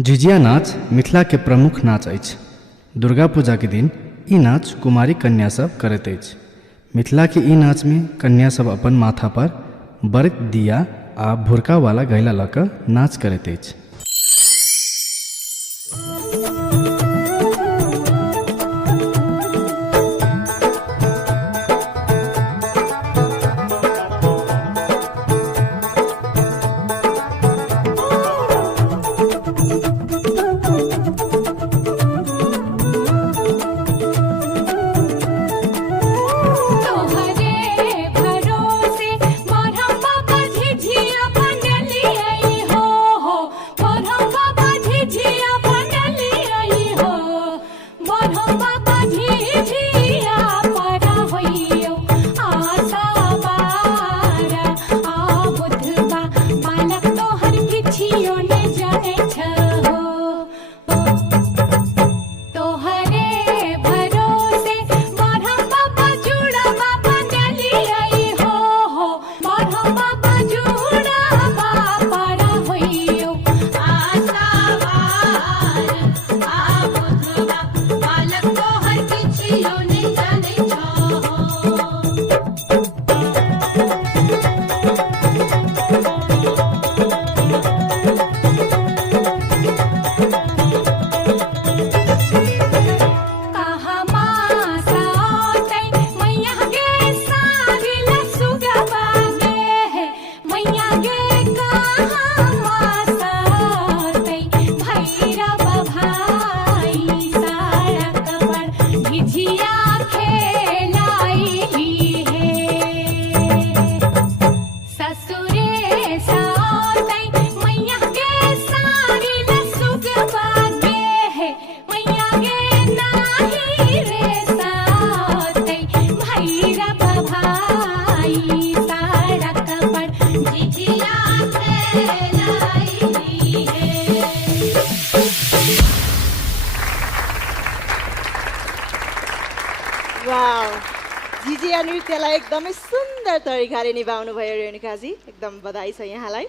झिझिया नाच मिथिला के प्रमुख नाच अछि। दुर्गा पूजा के दिन ई नाच कुमारी कन्या सब करैत अछि। मिथिला के ई नाच में कन्या सब अपन माथा पर बरक दिया आ भुरका वाला गैला लऽ कऽ नाच करैत अछि। झिझिया नृत्यलाई एकदमै सुन्दर तरिकाले निभाउनु भयो रेणुकाजी, एकदम बधाई छ यहाँलाई।